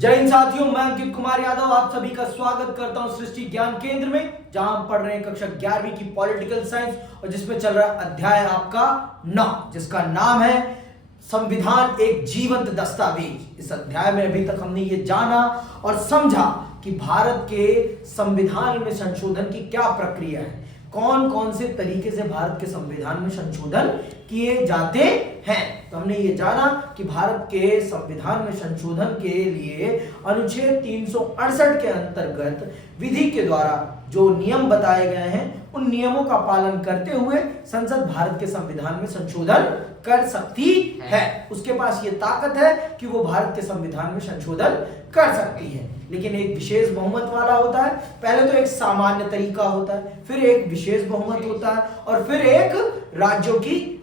जय हिंद साथियों, मैं अंकित कुमार यादव आप सभी का स्वागत करता हूं सृष्टि ज्ञान केंद्र में, जहां हम पढ़ रहे हैं कक्षा 11वीं की पॉलिटिकल साइंस और जिसमें चल रहा है अध्याय आपका 9, जिसका नाम है संविधान एक जीवंत दस्तावेज। इस अध्याय में अभी तक हमने ये जाना और समझा कि भारत के संविधान में संशोधन की क्या प्रक्रिया है, कौन कौन से तरीके से भारत के संविधान में संशोधन किए जाते हैं। तो हमने ये जाना कि भारत के संविधान में संशोधन के लिए अनुच्छेद 368 के अंतर्गत विधि के द्वारा जो नियम बताए गए हैं, उन नियमों का पालन करते हुए संसद भारत के संविधान में संशोधन कर सकती है। उसके पास ये ताकत है कि वो भारत के संविधान में संशोधन कर सकती है, लेकिन एक विशेष बहुमत वाला होता है। पहले तो एक सामान्य तरीका होता है, फिर एक विशेष बहुमत होता है और फिर एक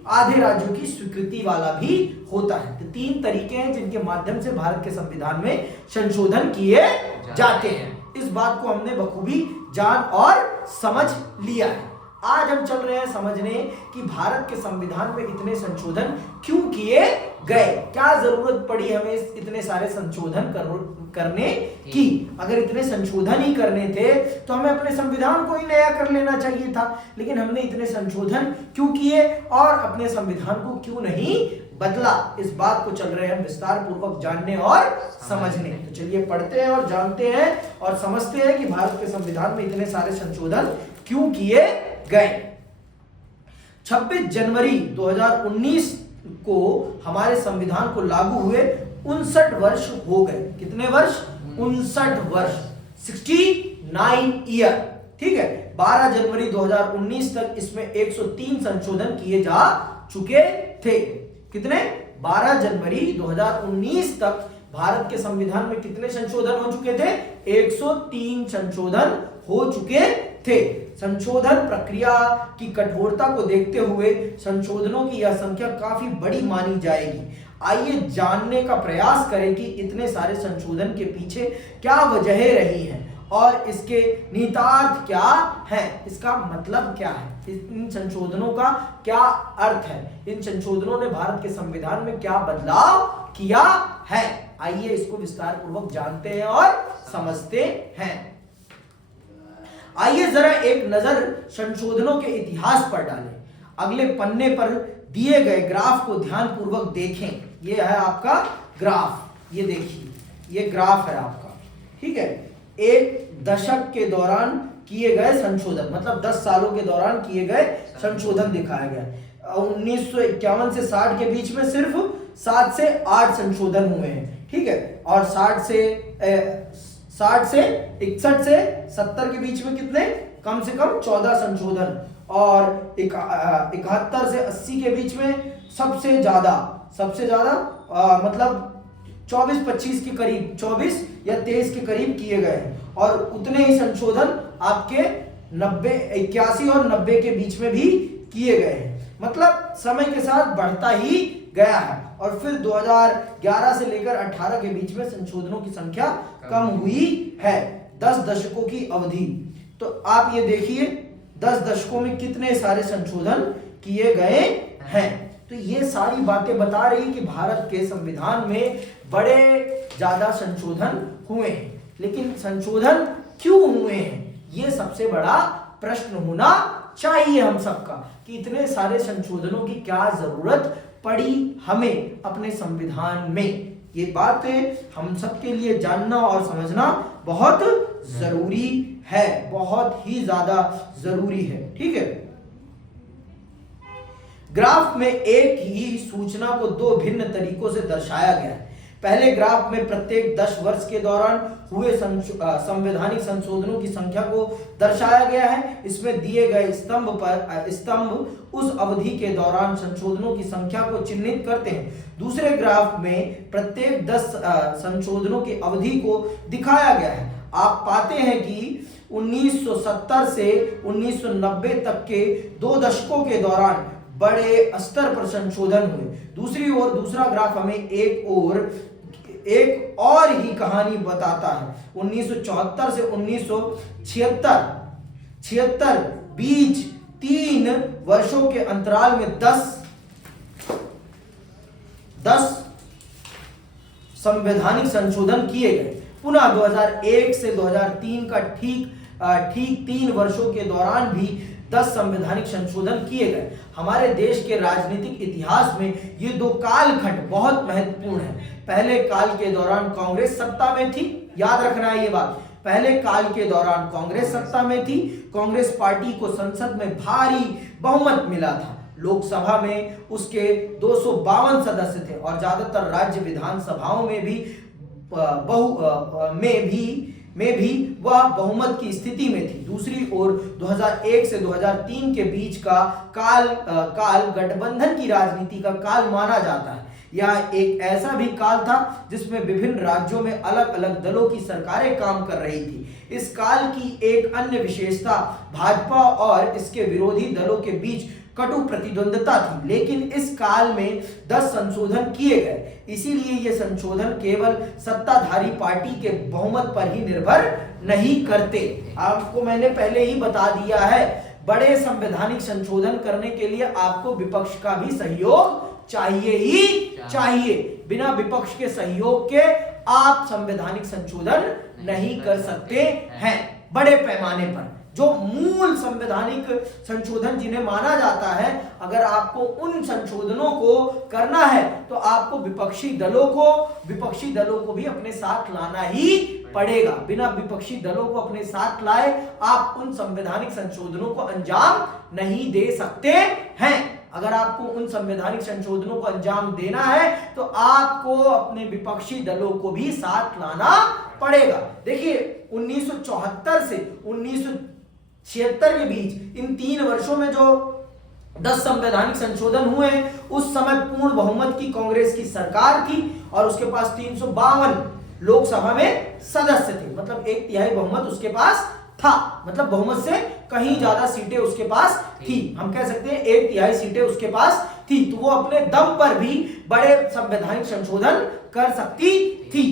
आधे राज्यों की स्वीकृति वाला भी होता है। तो 3 तरीके हैं जिनके माध्यम से भारत के संविधान में संशोधन किए जाते हैं। इस बात को हमने बखूबी जान और समझ लिया है। आज हम चल रहे हैं समझने कि भारत के संविधान में इतने संशोधन क्यों किए गए, क्या जरूरत पड़ी हमें इतने सारे संशोधन करने की। अगर इतने संशोधन ही करने थे तो हमें अपने संविधान को ही नया कर लेना चाहिए था, लेकिन हमने इतने संशोधन क्यों किए और अपने संविधान को क्यों नहीं बदला, इस बात को चल रहे हैं विस्तार पूर्वक जानने और समझने। तो चलिए पढ़ते हैं और जानते हैं और समझते हैं कि भारत के संविधान में इतने सारे संशोधन क्यों किए गए। 26 जनवरी 2019 को हमारे संविधान को लागू हुए 59 वर्ष हो गए। कितने वर्ष? 59 वर्ष, 69 ईयर। ठीक है, 12 जनवरी 2019 तक इसमें 103 संशोधन किए जा चुके थे। कितने? 12 जनवरी 2019 तक भारत के संविधान में कितने संशोधन हो चुके थे? 103 संशोधन हो चुके थे। संशोधन प्रक्रिया की कठोरता को देखते हुए संशोधनों की यह संख्या काफी बड़ी मानी जाएगी। आइए जानने का प्रयास करें कि इतने सारे संशोधन के पीछे क्या वजहें रही हैं और इसके निहितार्थ क्या है, इसका मतलब क्या है, इन संशोधनों का क्या अर्थ है, इन संशोधनों ने भारत के संविधान में क्या बदलाव किया है। आइए इसको विस्तार पूर्वक जानते हैं और समझते हैं। आइए जरा एक नजर संशोधनों के इतिहास पर डालें। अगले पन्ने पर दिए गए ग्राफ को ध्यान पूर्वक देखें। ये है आपका ग्राफ, ये देखिए, ये ग्राफ है आपका। ठीक है, एक दशक के दौरान किए गए संशोधन, मतलब 10 सालों के दौरान किए गए संशोधन दिखाया गया। 1951 से 60 के बीच में सिर्फ 7 से 8 संशोधन हुए हैं। ठीक है, और 60 से 61 से 70 के बीच में कितने? कम से कम 14 संशोधन, और 71 से 80 के बीच में सबसे ज्यादा मतलब 24-25 के करीब, 24 या 23 के करीब किए गए हैं। और उतने ही संशोधन आपके 81 और 90 के बीच में भी किए गए हैं। मतलब समय के साथ बढ़ता ही गया है। और फिर 2011 से लेकर 18 के बीच में संशोधनों की संख्या कम हुई है। 10 दशकों की अवधि, तो आप ये देखिए 10 दशकों में कितने सारे संशोधन किए गए हैं। तो ये सारी बातें बता रही कि भारत के संविधान में बड़े ज्यादा संशोधन हुए हैं, लेकिन संशोधन क्यों हुए हैं, ये सबसे बड़ा प्रश्न होना चाहिए हम सबका, कि इतने सारे संशोधनों की क्या जरूरत पड़ी हमें अपने संविधान में। ये बातें हम सबके लिए जानना और समझना बहुत जरूरी है, बहुत ही ज्यादा जरूरी है। ठीक है, ग्राफ में एक ही सूचना को 2 भिन्न तरीकों से दर्शाया गया है। पहले ग्राफ में प्रत्येक 10 वर्ष के दौरान हुए संवैधानिक संशोधनों की संख्या को दर्शाया गया है। इसमें दिए गए स्तंभ उस अवधि के दौरान संशोधनों की संख्या को चिन्हित करते हैं। दूसरे ग्राफ में प्रत्येक 10 संशोधनों की अवधि को दिखाया गया है। आप पाते हैं कि 1970 से 1990 तक के 2 दशकों के दौरान बड़े स्तर पर संशोधन हुए। दूसरी ओर दूसरा ग्राफ हमें एक और ही कहानी बताता है। 1974 से 1976 बीच 3 वर्षों के अंतराल में 10 संवैधानिक संशोधन किए गए। पुनः 2001 से 2003 का ठीक 3 वर्षों के दौरान भी 10 संवैधानिक संशोधन किए गए। हमारे देश के राजनीतिक इतिहास में ये 2 कालखंड बहुत महत्वपूर्ण है। पहले काल के दौरान कांग्रेस सत्ता में थी, याद रखना है ये बात। पहले काल के दौरान कांग्रेस सत्ता में थी। कांग्रेस पार्टी को संसद में भारी बहुमत मिला था। लोकसभा में उसके 252 सदस्य थे और ज्यादातर राज्य विधानसभाओं में भी वह बहुमत की स्थिति में थी। दूसरी ओर 2001 से 2003 के बीच का काल गठबंधन की राजनीति का काल माना जाता है। यह एक ऐसा भी काल था जिसमें विभिन्न राज्यों में अलग अलग दलों की सरकारें काम कर रही थी। इस काल की एक अन्य विशेषता भाजपा और इसके विरोधी दलों के बीच कटु प्रतिद्वंद्विता थी, लेकिन इस काल में 10 संशोधन किए गए। इसीलिए ये संशोधन केवल सत्ताधारी पार्टी के बहुमत पर ही निर्भर नहीं करते। आपको मैंने पहले ही बता दिया है, बड़े संवैधानिक संशोधन करने के लिए आपको विपक्ष का भी सहयोग चाहिए। बिना विपक्ष के सहयोग के आप संवैधानिक संशोधन नहीं कर सकते हैं। बड़े पैमाने पर जो मूल संवैधानिक संशोधन जिन्हें माना जाता है, अगर आपको उन संशोधनों को करना है तो आपको विपक्षी दलों को भी अपने साथ लाना ही पड़ेगा। बिना विपक्षी दलों को अपने साथ लाए आप उन संवैधानिक संशोधनों को अंजाम नहीं दे सकते हैं। अगर आपको उन संवैधानिक संशोधनों को अंजाम देना है तो आपको अपने विपक्षी दलों को भी साथ लाना पड़ेगा। देखिए 1974 से 1976 के बीच इन 3 वर्षों में जो 10 संवैधानिक संशोधन हुए, उस समय पूर्ण बहुमत की कांग्रेस की सरकार थी और उसके पास 352 लोकसभा में सदस्य थे। मतलब 1/3 बहुमत उसके पास था, मतलब बहुमत से कहीं ज्यादा सीटें उसके पास थी। हम कह सकते हैं 1/3 सीटें उसके पास थी, तो वो अपने दम पर भी बड़े संवैधानिक संशोधन कर सकती थी,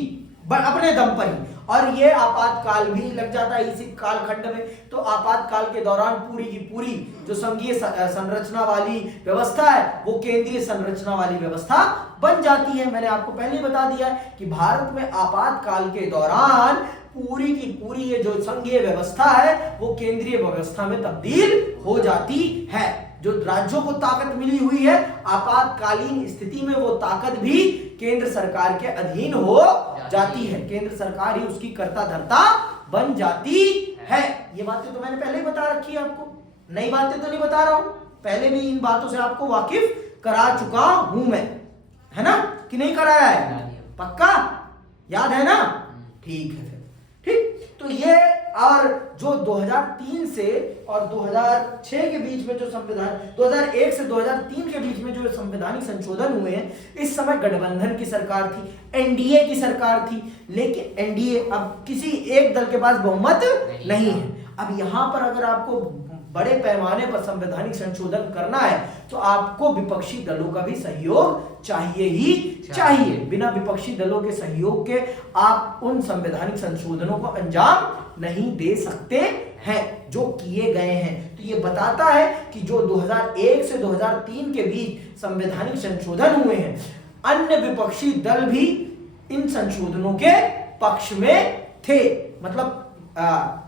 अपने दम पर ही। और ये आपातकाल भी लग जाता है इसी कालखंड में। तो आपातकाल के दौरान पूरी की पूरी जो संघीय संरचना वाली व्यवस्था है वो केंद्रीय संरचना वाली व्यवस्था बन जाती है। मैंने आपको पहले ही बता दिया है कि भारत में आपातकाल के दौरान पूरी की पूरी ये जो संघीय व्यवस्था है वो केंद्रीय व्यवस्था में तब्दील हो जाती है। जो राज्यों को ताकत मिली हुई है आपातकालीन स्थिति में, वो ताकत भी केंद्र सरकार के अधीन हो जाती है। केंद्र सरकार ही उसकी कर्ता धर्ता बन जाती है। ये बातें तो मैंने पहले ही बता रखी है आपको, नई बातें तो नहीं बता रहा हूं। पहले भी इन बातों से आपको वाकिफ करा चुका हूं मैं, है ना कि नहीं कराया है? पक्का याद है ना? ठीक है फिर, ठीक। तो ये और जो 2003 से और 2006 के बीच में जो संविधान 2001 से 2003 के बीच में जो संवैधानिक संशोधन हुए हैं, इस समय गठबंधन की सरकार थी, एनडीए की सरकार थी। लेकिन एनडीए अब किसी एक दल के पास बहुमत नहीं है। अब यहां पर अगर आपको बड़े पैमाने पर संवैधानिक संशोधन करना है तो आपको विपक्षी दलों का भी सहयोग चाहिए। बिना विपक्षी दलों के सहयोग के आप उन संवैधानिक संशोधनों को अंजाम नहीं दे सकते हैं जो किए गए हैं। तो ये बताता है कि जो 2001 से 2003 के बीच संवैधानिक संशोधन हुए हैं, अन्य विपक्षी दल भी इन संशोधनों के पक्ष में थे। मतलब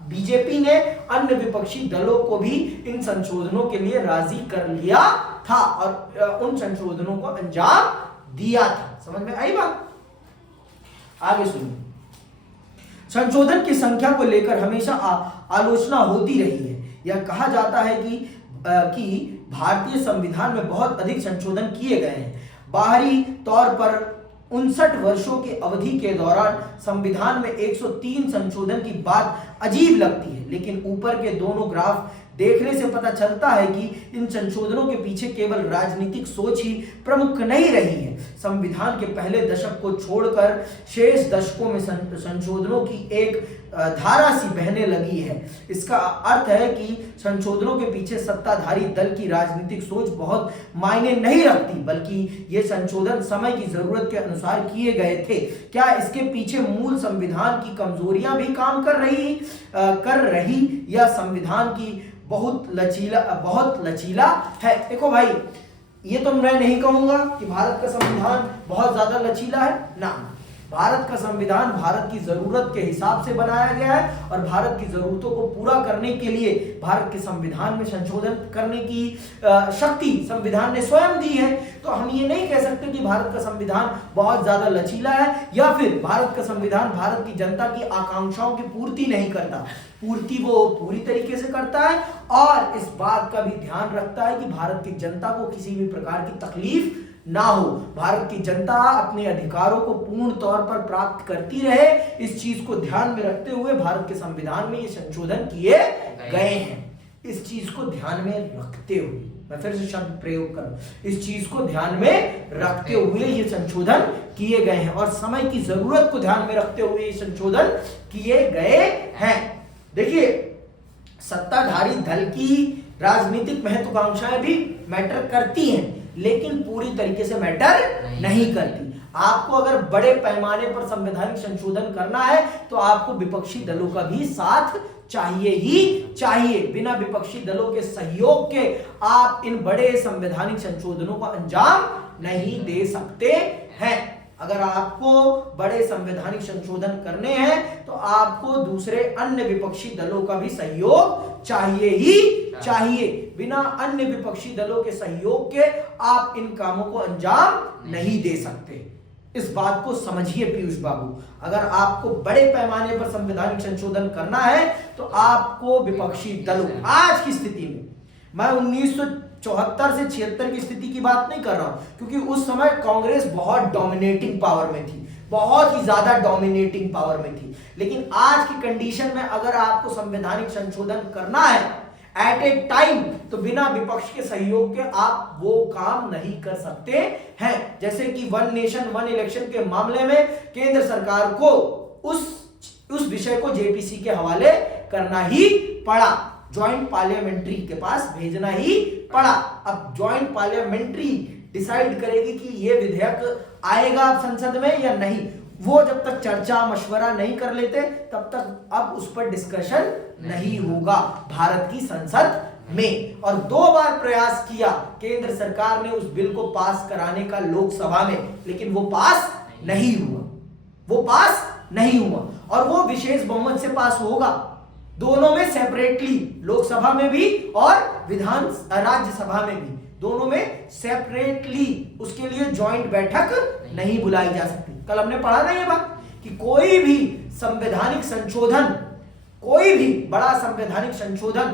बीजेपी ने अन्य विपक्षी दलों को भी इन संशोधनों के लिए राजी कर लिया था और उन संशोधनों को अंजाम दिया था। समझ में आई बात? आगे सुनिए। संशोधन की संख्या को लेकर हमेशा आलोचना होती रही है। यह कहा जाता है कि भारतीय संविधान में बहुत अधिक संशोधन किए गए हैं। बाहरी तौर पर 59 वर्षों की अवधि के दौरान संविधान में 103 संशोधन की बात अजीब लगती है, लेकिन ऊपर के दोनों ग्राफ देखने से पता चलता है कि इन संशोधनों के पीछे केवल राजनीतिक सोच ही प्रमुख नहीं रही है। संविधान के पहले दशक को छोड़कर शेष दशकों में संशोधनों की एक धारा सी बहने लगी है। इसका अर्थ है कि संशोधनों के पीछे सत्ताधारी दल की राजनीतिक सोच बहुत मायने नहीं रखती, बल्कि ये संशोधन समय की जरूरत के अनुसार किए गए थे। क्या इसके पीछे मूल संविधान की कमजोरियां भी काम कर रही या संविधान की बहुत लचीला है? देखो भाई, ये तो मैं नहीं कहूंगा कि भारत का संविधान बहुत ज्यादा लचीला है ना। भारत का संविधान भारत की जरूरत के हिसाब से बनाया गया है और भारत की जरूरतों को पूरा करने के लिए भारत के संविधान में संशोधन करने की शक्ति संविधान ने स्वयं दी है। तो हम ये नहीं कह सकते कि भारत का संविधान बहुत ज्यादा लचीला है या फिर भारत का संविधान भारत की जनता की आकांक्षाओं की पूर्ति नहीं करता। पूर्ति वो पूरी तरीके से करता है और इस बात का भी ध्यान रखता है कि भारत की जनता को किसी भी प्रकार की तकलीफ ना हो, भारत की जनता अपने अधिकारों को पूर्ण तौर पर प्राप्त करती रहे। इस चीज को ध्यान में रखते हुए भारत के संविधान में ये संशोधन किए गए हैं। इस चीज को ध्यान में रखते हुए, मैं फिर से शब्द प्रयोग करूं, इस चीज को ध्यान में रखते हुए ये संशोधन किए गए हैं और समय की जरूरत को ध्यान में रखते हुए ये संशोधन किए गए हैं। देखिए, सत्ताधारी दल की राजनीतिक महत्वाकांक्षाएं भी मैटर करती हैं, लेकिन पूरी तरीके से मैटर नहीं करती। आपको अगर बड़े पैमाने पर संवैधानिक संशोधन करना है तो आपको विपक्षी दलों का भी साथ चाहिए ही चाहिए। बिना विपक्षी दलों के सहयोग के आप इन बड़े संवैधानिक संशोधनों को अंजाम नहीं दे सकते हैं। अगर आपको बड़े संवैधानिक संशोधन करने हैं तो आपको दूसरे अन्य विपक्षी दलों का भी सहयोग चाहिए ही चाहिए। बिना अन्य विपक्षी दलों के सहयोग के आप इन कामों को अंजाम नहीं दे सकते। इस बात को समझिए पीयूष बाबू, अगर आपको बड़े पैमाने पर संवैधानिक संशोधन करना है तो आपको विपक्षी दलों, आज की स्थिति में, मैं 1974 से 76 की स्थिति की बात नहीं कर रहा हूं, क्योंकि उस समय कांग्रेस बहुत डोमिनेटिंग पावर में थी, बहुत ही ज्यादा डोमिनेटिंग पावर में थी। लेकिन आज की कंडीशन में अगर आपको संवैधानिक संशोधन करना है एट ए टाइम, तो बिना विपक्ष के सहयोग के आप वो काम नहीं कर सकते हैं। जैसे कि वन नेशन वन इलेक्शन के मामले में केंद्र सरकार को उस विषय को जेपीसी के हवाले करना ही पड़ा, ज्वाइंट पार्लियामेंट्री के पास भेजना ही पड़ा। अब ज्वाइंट पार्लियामेंट्री डिसाइड करेगी कि ये विधेयक आएगा संसद में या नहीं। वो जब तक चर्चा मशवरा नहीं कर लेते तब तक अब उस पर डिस्कशन नहीं होगा भारत की संसद में। और 2 बार प्रयास किया केंद्र सरकार ने उस बिल को पास कराने का लोकसभा में, लेकिन वो पास नहीं हुआ, वो पास नहीं हुआ। और वो विशेष बहुमत से पास होगा, दोनों में सेपरेटली, लोकसभा में भी और राज्यसभा में भी, दोनों में सेपरेटली उसके लिए ज्वाइंट बैठक नहीं बुलाई जा सकती। कल हमने पढ़ा ना ये बात कि कोई भी संवैधानिक संशोधन, कोई भी बड़ा संवैधानिक संशोधन,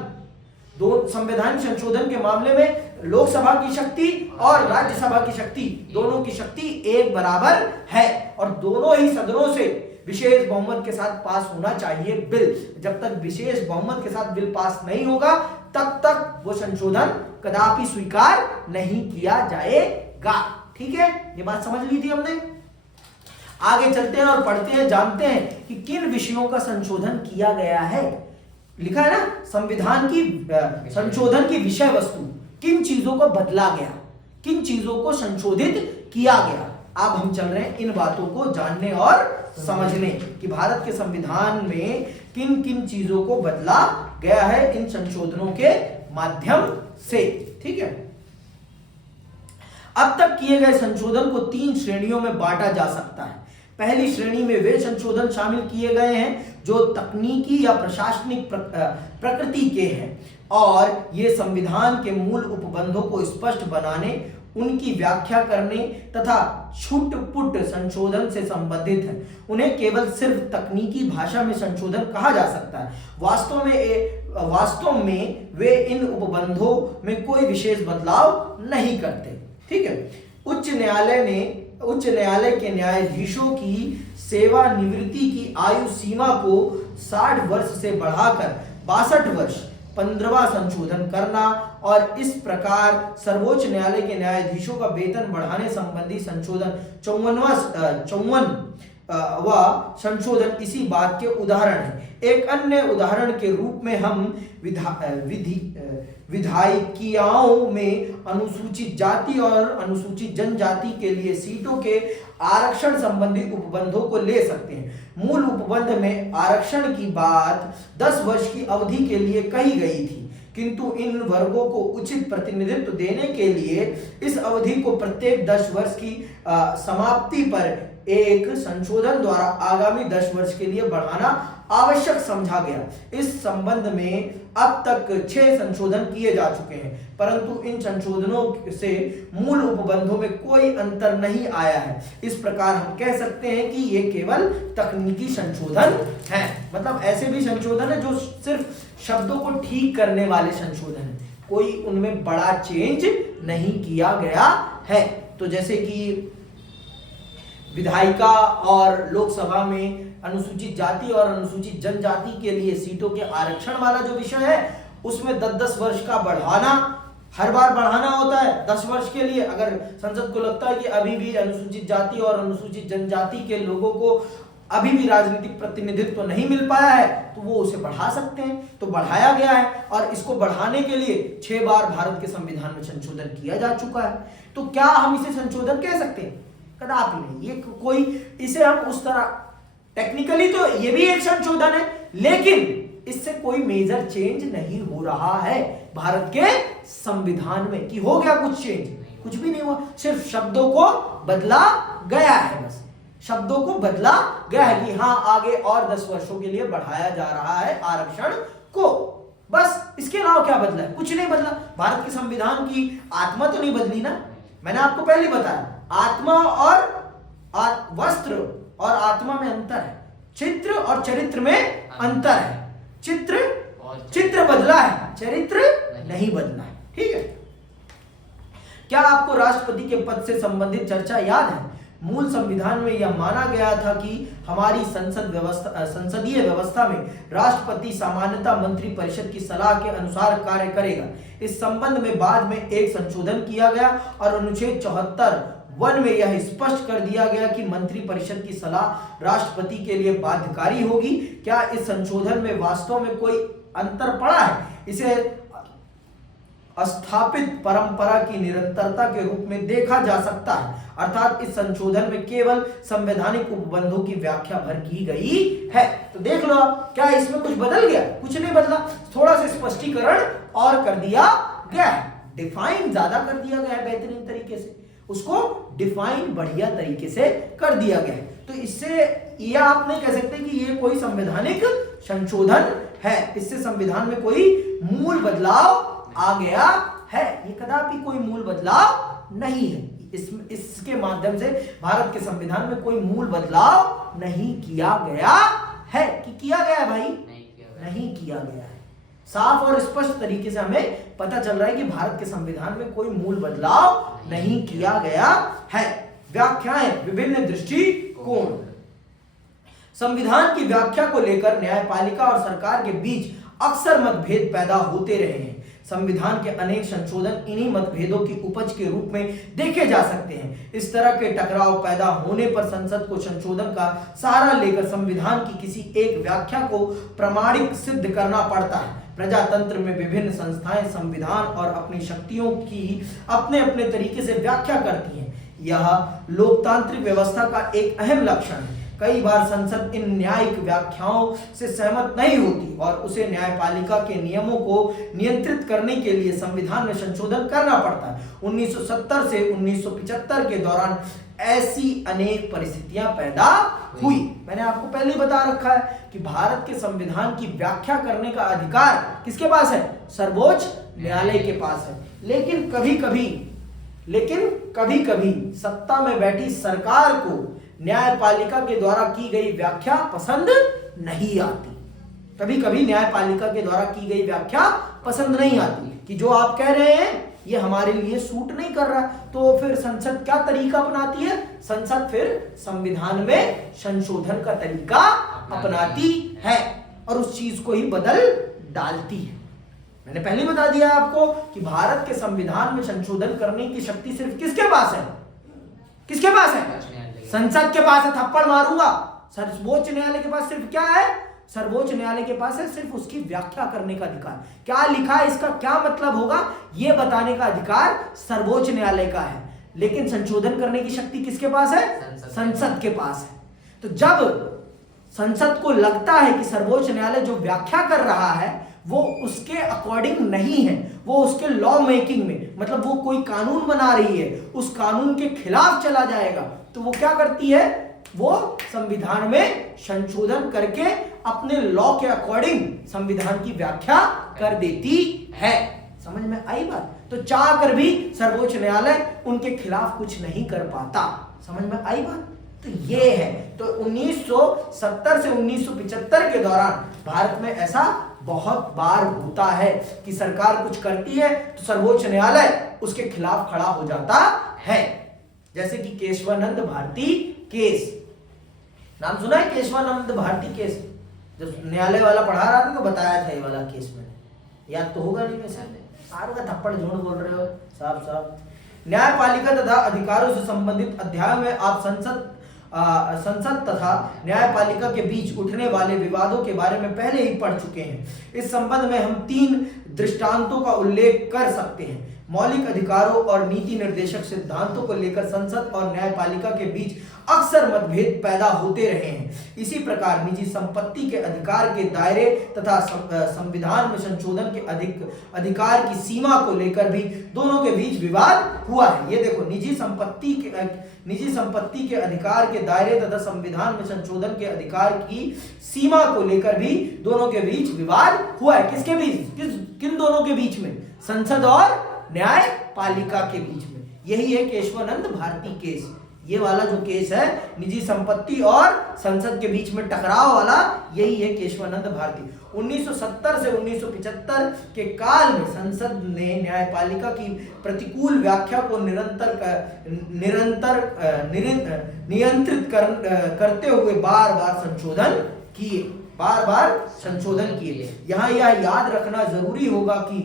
दो संवैधानिक संशोधन के मामले में लोकसभा की शक्ति और राज्यसभा की शक्ति, दोनों की शक्ति एक बराबर है और दोनों ही सदनों से विशेष बहुमत के साथ पास होना चाहिए बिल। जब तक विशेष बहुमत के साथ बिल पास नहीं होगा तब तक वो संशोधन कदापि स्वीकार नहीं किया जाएगा। ठीक है, ये बात समझ ली थी हमने। आगे चलते हैं और पढ़ते हैं, जानते हैं कि किन विषयों का संशोधन किया गया है। लिखा है ना, संविधान की संशोधन की विषय वस्तु, किन चीजों को बदला गया, किन चीजों को संशोधित किया गया। अब हम चल रहे हैं इन बातों को जानने और समझने कि भारत के संविधान में किन किन चीजों को बदला गया है इन संशोधनों के माध्यम से। ठीक है, अब तक किए गए संशोधन को 3 श्रेणियों में बांटा जा सकता है। पहली श्रेणी में वे संशोधन शामिल किए गए हैं जो तकनीकी या प्रशासनिक प्रकृति के हैं और ये संविधान के मूल उपबंधों को स्पष्ट बनाने, उनकी व्याख्या करने तथा छूट-पुट संशोधन से संबंधित है। उन्हें केवल सिर्फ तकनीकी भाषा में संशोधन कहा जा सकता है। वास्तव में वे इन उपबंधों में कोई विशेष बदलाव नहीं करते। ठीक है, उच्च न्यायालय के न्यायाधीशों की सेवानिवृत्ति की आयु सीमा को 60 वर्ष से बढ़ाकर 62 वर्ष 15वां संशोधन करना और इस प्रकार सर्वोच्च न्यायालय के न्यायाधीशों का वेतन बढ़ाने संबंधी संशोधन 54वां संशोधन इसी बात के उदाहरण है। एक अन्य उदाहरण के रूप में हम विधायिकाओं में अनुसूचित जाति और अनुसूचित जनजाति के लिए सीटों के आरक्षण संबंधी उपबंधों को ले सकते हैं। मूल उपबंध में आरक्षण की बात 10 वर्ष की अवधि के लिए कही गई थी, किंतु इन वर्गों को उचित प्रतिनिधित्व देने के लिए इस अवधि को प्रत्येक 10 वर्ष की समाप्ति पर एक संशोधन द्वारा आगामी 10 वर्ष के लिए बढ़ाना आवश्यक समझा गया। इस संबंध में अब तक 6 संशोधन किए जा चुके हैं, परंतु इन संशोधनों से मूल उपबंधों में कोई अंतर नहीं आया है। इस प्रकार हम कह सकते हैं कि ये केवल तकनीकी संशोधन हैं। मतलब ऐसे भी संशोधन है जो सिर्फ शब्दों को ठीक करने वाले संशोधन है, कोई उनमें बड़ा चेंज नहीं किया गया है। तो जैसे कि विधायिका और लोकसभा में अनुसूचित जाति और अनुसूचित जनजाति के लिए सीटों के आरक्षण वाला जो विषय है, उसमें 10-10 वर्ष का बढ़ाना, हर बार बढ़ाना होता है 10 वर्ष के लिए। अगर संसद को लगता है कि अभी भी अनुसूचित जाति और अनुसूचित जनजाति के लोगों को अभी भी राजनीतिक प्रतिनिधित्व तो नहीं मिल पाया है, तो वो उसे बढ़ा सकते हैं। तो बढ़ाया गया है और इसको बढ़ाने के लिए 6 बार भारत के संविधान में संशोधन किया जा चुका है। तो क्या हम इसे संशोधन कह सकते हैं? कदापि नहीं। ये कोई इसे हम उस तरह टेक्निकली तो ये भी एक संशोधन है, लेकिन इससे कोई मेजर चेंज नहीं हो रहा है भारत के संविधान में कि हो गया कुछ चेंज, कुछ भी नहीं हुआ। सिर्फ शब्दों को बदला गया है, बस शब्दों को बदला गया है कि हाँ आगे और 10 वर्षों के लिए बढ़ाया जा रहा है आरक्षण को, बस। इसके अलावा क्या बदला है? कुछ नहीं बदला। भारत के संविधान की आत्मा तो नहीं बदली ना। मैंने आपको पहले बताया आत्मा और वस्त्र और आत्मा में अंतर है, चित्र और चरित्र में अंतर है। चित्र बदला है, चरित्र नहीं बदला है। ठीक है। क्या आपको राष्ट्रपति के पद से संबंधित चर्चा याद है? मूल संविधान में यह माना गया था कि हमारी संसदीय व्यवस्था में राष्ट्रपति सामान्यतः मंत्री परिषद की सलाह के अनुसार कार्य करेगा। इस संबंध में बाद में एक संशोधन किया गया और अनुच्छेद 74(1) में यह स्पष्ट कर दिया गया कि मंत्री परिषद की सलाह राष्ट्रपति के लिए बाध्यकारी होगी। क्या इस संशोधन में वास्तव में कोई अंतर पड़ा है? इसे स्थापित परंपरा की निरंतरता के रूप में देखा जा सकता है, अर्थात इस संशोधन में केवल संवैधानिक उपबंधों की व्याख्या भर की गई है। तो देख लो आप, क्या इसमें कुछ बदल गया? कुछ नहीं बदला, थोड़ा सा स्पष्टीकरण और कर दिया गया है, डिफाइन ज्यादा कर दिया गया है, बेहतरीन तरीके से उसको डिफाइन बढ़िया तरीके से कर दिया गया है। तो इससे ये आप नहीं कह सकते कि ये कोई संवैधानिक संशोधन है, इससे संविधान में कोई मूल बदलाव आ गया है। ये कदापि कोई मूल बदलाव नहीं है। इसके माध्यम से भारत के संविधान में कोई मूल बदलाव नहीं किया गया है। कि किया गया है भाई? नहीं किया गया है। साफ और स्पष्ट तरीके से हमें पता चल रहा है कि भारत के संविधान में कोई मूल बदलाव नहीं किया गया है। व्याख्याएं, विभिन्न दृष्टिकोण। संविधान की व्याख्या को लेकर न्यायपालिका और सरकार के बीच अक्सर मतभेद पैदा होते रहे हैं। संविधान के अनेक संशोधन इन्हीं मतभेदों की उपज के रूप में देखे जा सकते हैं। इस तरह के टकराव पैदा होने पर संसद को संशोधन का सहारा लेकर संविधान की किसी एक व्याख्या को प्रामाणिक सिद्ध करना पड़ता है। प्रजातंत्र में विभिन्न संस्थाएं संविधान और अपनी शक्तियों की अपने अपने तरीके से व्याख्या करती हैं। यह लोकतांत्रिक व्यवस्था का एक अहम लक्षण है। कई बार संसद इन न्यायिक व्याख्याओं से सहमत नहीं होती और उसे न्यायपालिका के नियमों को नियंत्रित करने के लिए संविधान में संशोधन करना पड़ता है। 1970 से 1975 के दौरान ऐसी अनेक परिस्थितियां पैदा हुई। मैंने आपको पहले ही बता रखा है कि भारत के संविधान की व्याख्या करने का अधिकार किसके पास है? सर्वोच्च न्यायालय के पास है। लेकिन कभी कभी सत्ता में बैठी सरकार को न्यायपालिका के द्वारा की गई व्याख्या पसंद नहीं आती। कभी कभी न्यायपालिका के द्वारा की गई व्याख्या पसंद नहीं आती कि जो आप कह रहे हैं ये हमारे लिए सूट नहीं कर रहा। तो फिर संसद क्या तरीका अपनाती है? संसद फिर संविधान में संशोधन का तरीका अपनाती है और उस चीज को ही बदल डालती है। मैंने पहले बता दिया आपको कि भारत के संविधान में संशोधन करने की शक्ति सिर्फ किसके पास है? किसके पास है? संसद के पास है। थप्पड़ मारूंगा। सर्वोच्च न्यायालय के पास सिर्फ क्या है? सर्वोच्च न्यायालय के पास है सिर्फ उसकी व्याख्या करने का अधिकार। क्या लिखा है, इसका क्या मतलब होगा, यह बताने का अधिकार सर्वोच्च न्यायालय का है। लेकिन संशोधन करने की शक्ति किसके पास है? संसद के पास है। तो जब संसद को लगता है कि सर्वोच्च न्यायालय जो व्याख्या कर रहा है वो उसके अकॉर्डिंग नहीं है, वो उसके लॉ मेकिंग में, मतलब वो कोई कानून बना रही है, उस कानून के खिलाफ चला जाएगा, तो वो क्या करती है, वो संविधान में संशोधन करके अपने लॉ के अकॉर्डिंग संविधान की व्याख्या कर देती है। समझ में आई बात? तो चाह कर भी सर्वोच्च न्यायालय उनके खिलाफ कुछ नहीं कर पाता। समझ में आई बात? तो ये है। तो 1970 से 1975 के दौरान भारत में ऐसा बहुत बार होता है कि सरकार कुछ करती है तो सर्वोच्च न्यायालय उसके खिलाफ खड़ा हो जाता है। जैसे कि केशवानंद भारती केस, नाम सुना है केशवानंद भारती केस? जब न्यायालय वाला पढ़ा रहा था तो बताया था ये वाला केस मैंने, याद तो होगा नहीं वैसे, सारों का थप्पड़ झूठ बोल रहे हो साहब साहब। न्यायपालिका तथा अधिकारों से संबंधित अध्याय में आप संसद तथा न्यायपालिका के बीच उठने वाले विवादों के बारे में पहले ही पढ़ चुके हैं। इस संबंध में हम 3 दृष्टांतों का उल्लेख कर सकते हैं। मौलिक अधिकारों और नीति निर्देशक सिद्धांतों को लेकर संसद और न्यायपालिका के बीच अक्सर मतभेद पैदा होते रहे हैं। इसी प्रकार निजी संपत्ति के अधिकार के दायरे तथा संविधान में संशोधन के अधिकार की सीमा को लेकर भी दोनों के बीच विवाद हुआ है। ये देखो, निजी संपत्ति के अधिकार के दायरे तथा संविधान में संशोधन के अधिकार की सीमा को लेकर भी दोनों के बीच विवाद हुआ है। किसके बीच? किन दोनों के बीच में? संसद और न्यायपालिका के बीच में। यही है केशवानंद भारती केस। ये वाला जो केस है निजी संपत्ति और संसद के बीच में टकराव वाला, यही है केशवानंद भारती। 1970 से 1975 के काल में संसद ने न्यायपालिका की प्रतिकूल व्याख्या को नियंत्रित करते हुए बार बार संशोधन किए। यहाँ यह याद रखना जरूरी होगा कि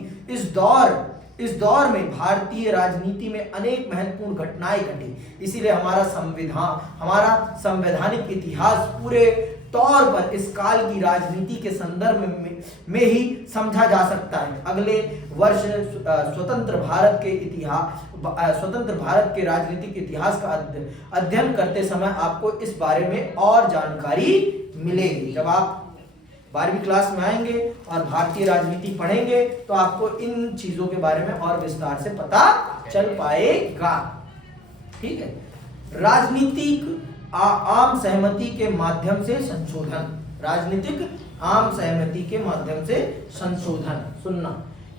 इस दौर में भारतीय राजनीति में अनेक महत्वपूर्ण घटनाएं घटी। इसीलिए हमारा संवैधानिक इतिहास पूरे तौर पर इस काल की राजनीति के संदर्भ में ही समझा जा सकता है। अगले वर्ष स्वतंत्र भारत के राजनीतिक इतिहास का अध्ययन करते समय आपको इस बारे में और जानकारी मिलेगी। जब आप 12वीं क्लास में आएंगे और भारतीय राजनीति पढ़ेंगे तो आपको इन चीजों के बारे में और विस्तार से पता चल पाएगा। ठीक है। राजनीतिक आम सहमति के माध्यम से संशोधन, राजनीतिक आम सहमति के माध्यम से संशोधन। सुनना,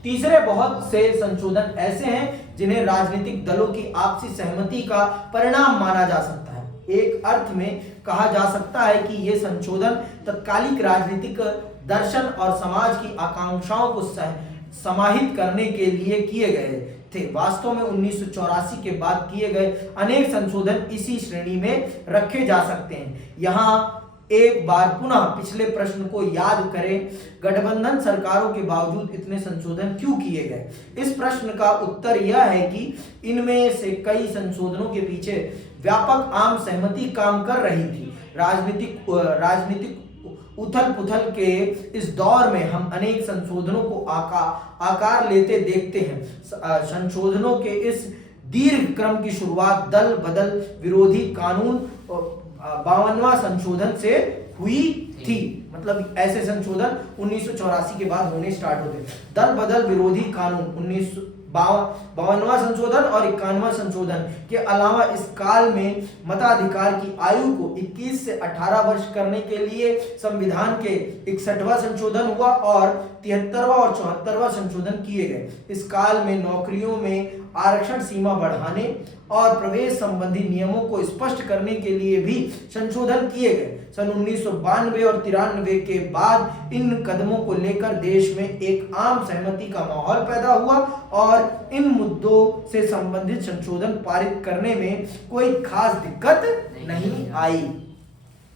तीसरे बहुत से संशोधन ऐसे हैं जिन्हें राजनीतिक दलों की आपसी सहमति का परिणाम माना जा सकता है। एक अर्थ में कहा जा सकता है कि ये संशोधन तत्कालिक राजनीतिक दर्शन और समाज की आकांक्षाओं को समाहित करने के लिए किए गए थे। वास्तव में 1984 के बाद किए गए अनेक संशोधन इसी श्रेणी में रखे जा सकते हैं। यहाँ एक बार पुनः पिछले प्रश्न को याद करें, गठबंधन सरकारों के बावजूद इतने संशोधन क्यों किए गए? इस प्रश्न का उत्तर यह है कि इनमें से कई संशोधनों के पीछे व्यापक आम सहमति काम कर रही थी। राजनीतिक उथल पुथल के इस दौर में हम अनेक संशोधनों को आकार लेते देखते हैं। संशोधनों के इस दीर्घ क्रम की शुरुआत दल बदल विरोधी कानून 52वां संशोधन से हुई थी। मतलब ऐसे संशोधन 1984 के बाद होने स्टार्ट होते। दल बदल विरोधी कानून 52वां संशोधन और 51वां संशोधन के अलावा इस काल में मताधिकार की आयु को 21 से 18 वर्ष करने के लिए संविधान के 61वां संशोधन हुआ और 73वां और 74वां संशोधन किए गए। इस काल में नौकरियों में आरक्षण सीमा बढ़ाने और प्रवेश संबंधी नियमों को स्पष्ट करने के लिए भी संशोधन किए गए। सन 1992 और 93 के बाद इन कदमों को लेकर देश में एक आम सहमति का माहौल पैदा हुआ और इन मुद्दों से संबंधित संशोधन पारित करने में कोई खास दिक्कत नहीं आई।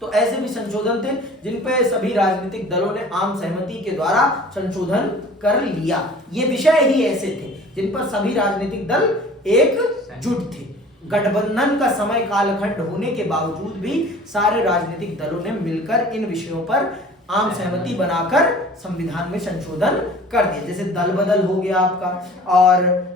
तो ऐसे भी संशोधन थे जिन पे सभी राजनीतिक दलों ने आम सहमति के द्वारा संशोधन कर लिया। ये विषय ही ऐसे थे जिन पर सभी राजनीतिक दल एकजुट थे। गठबंधन का समय कालखंड होने के बावजूद भी सारे राजनीतिक दलों ने मिलकर इन विषयों पर आम सहमति बनाकर संविधान में संशोधन कर दिया। जैसे दल बदल हो गया आपका, और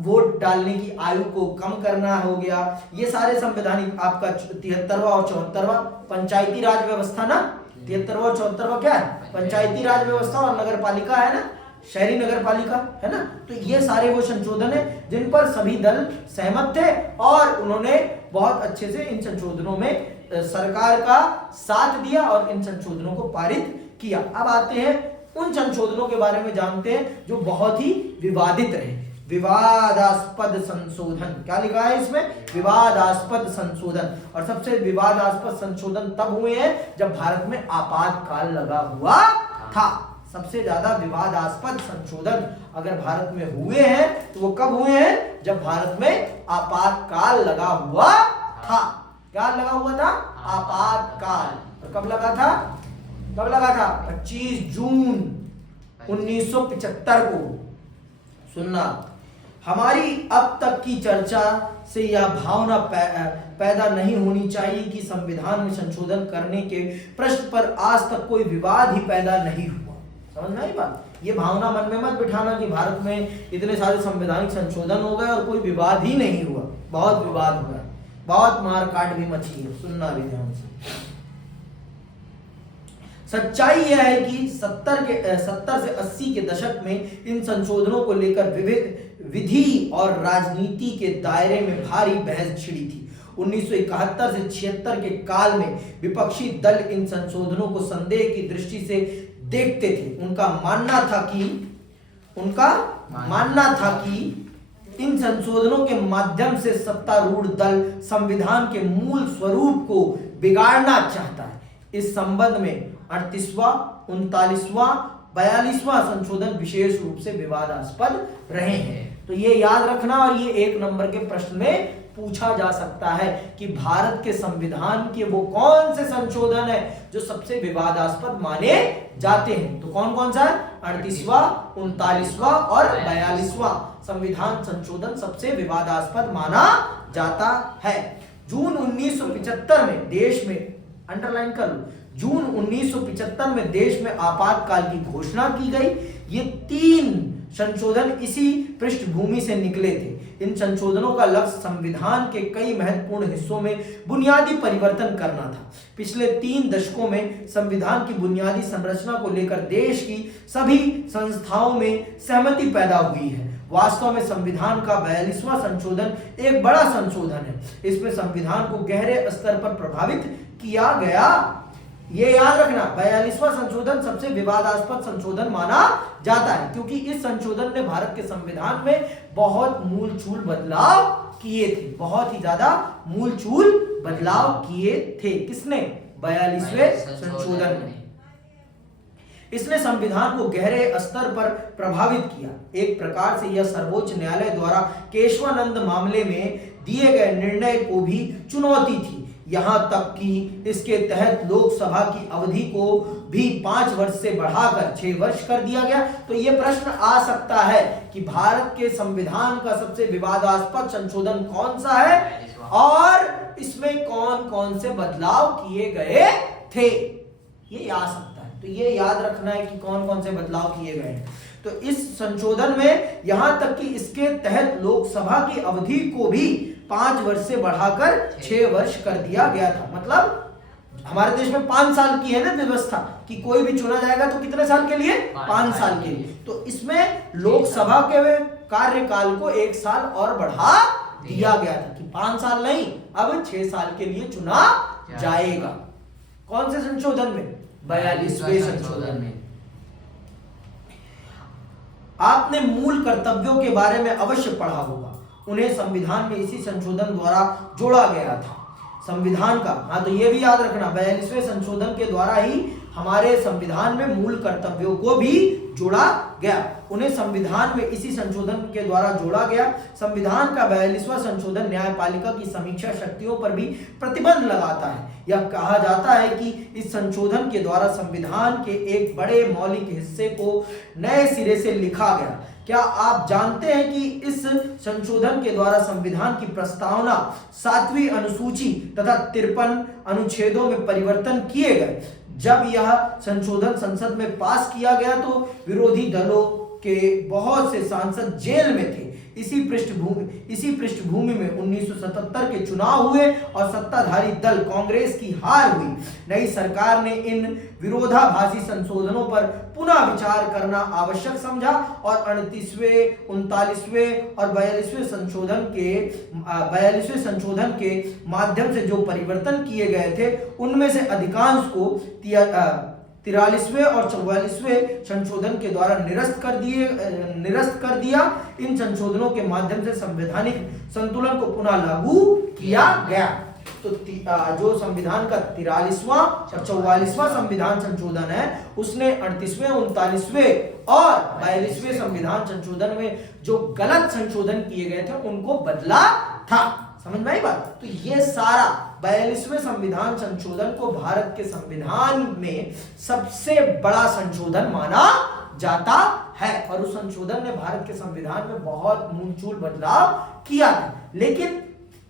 वोट डालने की आयु को कम करना हो गया। ये सारे संवैधानिक आपका 73वां और 74वां पंचायती राज व्यवस्था ना 73वां और 74वां क्या है? पंचायती राज व्यवस्था और नगर पालिका है ना, शहरी नगर पालिका है ना। तो ये सारे वो संशोधन है जिन पर सभी दल सहमत थे और उन्होंने बहुत अच्छे से इन संशोधनों में सरकार का साथ दिया और इन संशोधनों को पारित किया। अब आते हैं उन संशोधनों के बारे में जानते हैं जो बहुत ही विवादित रहे। विवादास्पद संशोधन, क्या लिखा है इसमें? विवादास्पद संशोधन। और सबसे विवादास्पद संशोधन तब हुए हैं जब भारत में आपातकाल लगा हुआ था। सबसे ज्यादा विवादास्पद संशोधन अगर भारत में हुए हैं तो वो कब हुए हैं? जब भारत में आपातकाल लगा हुआ था। क्या लगा हुआ था? आपातकाल। और कब लगा था? कब लगा था? 25 जून 1975 को। सुनना, हमारी अब तक की चर्चा से यह भावना पैदा नहीं होनी चाहिए कि संविधान में संशोधन करने के प्रश्न पर आज तक कोई विवाद ही पैदा नहीं हुआ। समझ में आई बात? ये भावना मन में मत बिठाना कि भारत में इतने सारे संवैधानिक संशोधन हो गए और कोई विवाद ही नहीं हुआ। बहुत विवाद हुआ है, बहुत मारकाट भी मची है। सुनना भी ध्यान से। सच्चाई यह है कि 70 से 80 के दशक में इन संशोधनों को लेकर विविध विधि और राजनीति के दायरे में भारी बहस छिड़ी थी। 1971 से 76 के काल में विपक्षी दल इन संशोधनों को संदेह की दृष्टि से देखते थे। उनका मानना था कि इन संशोधनों के माध्यम से सत्तारूढ़ दल संविधान के मूल स्वरूप को बिगाड़ना चाहता है। इस संबंध में 38वां, 39वां, 42वां संशोधन विशेष रूप से विवादास्पद रहे हैं। तो ये याद रखना और ये 1 नंबर के प्रश्न में पूछा जा सकता है कि भारत के संविधान के वो कौन से संशोधन है जो सबसे विवादास्पद माने जाते हैं। तो कौन कौन सा है? 38वां, 39वां और 42वां संविधान संशोधन सबसे विवादास्पद माना जाता है। जून 1975 में देश में, अंडरलाइन कर लो, जून 1975 में देश में आपातकाल की घोषणा की गई। ये 3 संशोधन इसी पृष्ठभूमि से निकले थे। इन संशोधनों का लक्ष्य संविधान के कई महत्वपूर्ण हिस्सों में बुनियादी परिवर्तन करना था। पिछले 3 दशकों में संविधान की बुनियादी संरचना को लेकर देश की सभी संस्थाओं में सहमति पैदा हुई है। वास्तव में संविधान का 42वां संशोधन एक बड़ा संशोधन है। इसमें संविधान को गहरे स्तर पर प्रभावित किया गया। ये याद रखना, 42वां संशोधन सबसे विवादास्पद संशोधन माना जाता है क्योंकि इस संशोधन ने भारत के संविधान में बहुत मूलचूल बदलाव किए थे। बहुत ही ज्यादा मूलचूल बदलाव किए थे। किसने? 42वें संशोधन में। इसने संविधान को गहरे स्तर पर प्रभावित किया। एक प्रकार से यह सर्वोच्च न्यायालय द्वारा केशवानंद मामले में दिए गए निर्णय को भी चुनौती थी। यहां तक कि इसके तहत लोकसभा की अवधि को भी 5 वर्ष से बढ़ाकर 6 वर्ष कर दिया गया। तो यह प्रश्न आ सकता है कि भारत के संविधान का सबसे विवादास्पद संशोधन कौन सा है और इसमें कौन कौन से बदलाव किए गए थे। ये आ सकता है, तो ये याद रखना है कि कौन कौन से बदलाव किए गए हैं। तो इस संशोधन में यहां तक कि इसके तहत लोकसभा की अवधि को भी 5 वर्ष से बढ़ाकर 6 वर्ष कर दिया गया था। मतलब हमारे देश में 5 साल की है ना व्यवस्था कि कोई भी चुना जाएगा तो कितने साल के लिए? 5 साल के लिए। तो इसमें लोकसभा के कार्यकाल को 1 साल और बढ़ा दिया गया था कि 5 साल नहीं, अब 6 साल के लिए चुना जाएगा। कौन से संशोधन में? 42वें संशोधन में। आपने मूल कर्तव्यों के बारे में अवश्य पढ़ा होगा। उन्हें संविधान में इसी संशोधन द्वारा जोड़ा गया था। संविधान का, हाँ तो ये भी याद रखना, 42वें संशोधन के द्वारा ही हमारे संविधान में मूल कर्तव्यों को भी जोड़ा गया। उन्हें संविधान में इसी संशोधन के द्वारा जोड़ा गया। संविधान का 42वां संशोधन न्यायपालिका की समीक्षा शक्तियों पर भी प्रतिबंध लगाता है। यह कहा जाता है कि इस संशोधन के द्वारा संविधान के एक बड़े मौलिक हिस्से को नए सिरे से लिखा गया। क्या आप जानते हैं कि इस संशोधन के द्वारा संविधान की प्रस्तावना 7वीं अनुसूची तथा 53 अनुच्छेदों में परिवर्तन किए गए। जब यह संशोधन संसद में पास किया गया तो विरोधी दलों के बहुत से सांसद जेल में थे। इसी पृष्ठभूमि में 1977 के चुनाव हुए और सत्ताधारी दल कांग्रेस की हार हुई। नई सरकार ने इन विरोधाभासी संशोधनों पर पुनः विचार करना आवश्यक समझा और 38वें, 39वें और 42वें संशोधन के माध्यम से जो परिवर्तन किए गए थे उनमें से अधिकांश को 43वें और 44वें संशोधन के द्वारा निरस्त कर दिया। इन संशोधनों के माध्यम से संवैधानिक संतुलन को पुनः लागू किया गया। तो जो संविधान का 43वां और 44वां संविधान संशोधन है उसने 38वें, 39वें और 42वें संविधान संशोधन में जो गलत संशोधन किए गए थे उनको बदला था। समझ में आई बात? तो ये सारा 42वें संविधान संशोधन को भारत के संविधान में सबसे बड़ा संशोधन माना जाता है और उस संशोधन ने भारत के संविधान में बहुत मूलचूल बदलाव किया। लेकिन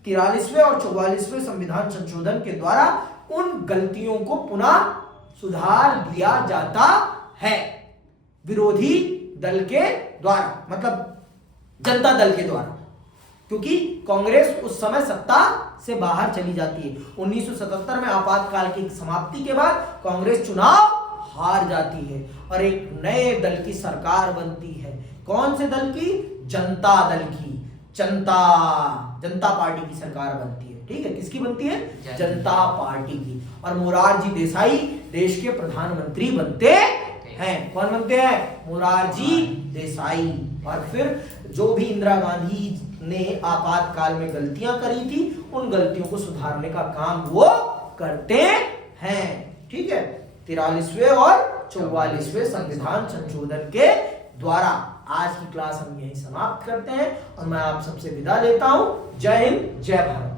43वें और 44वें संविधान संशोधन के द्वारा उन गलतियों को पुनः सुधार दिया जाता है विरोधी दल के द्वारा, मतलब जनता दल के द्वारा, क्योंकि कांग्रेस उस समय सत्ता से बाहर चली जाती है। 1977 में आपातकाल की समाप्ति के बाद कांग्रेस चुनाव हार जाती है और एक नए दल की सरकार बनती है। कौन से दल की? जनता दल की, जनता पार्टी की सरकार बनती है। ठीक है, किसकी बनती है? जनता पार्टी की। और मोरारजी देसाई देश के प्रधानमंत्री बनते हैं। कौन बनते हैं? मोरारजी देसाई। और फिर जो भी इंदिरा गांधी ने आपातकाल में गलतियां करी थी उन गलतियों को सुधारने का काम वो करते हैं। ठीक है, 43वें और 44वें संविधान संशोधन के द्वारा आज की क्लास हम यहीं समाप्त करते हैं और मैं आप सबसे विदा लेता हूं। जय हिंद, जय भारत।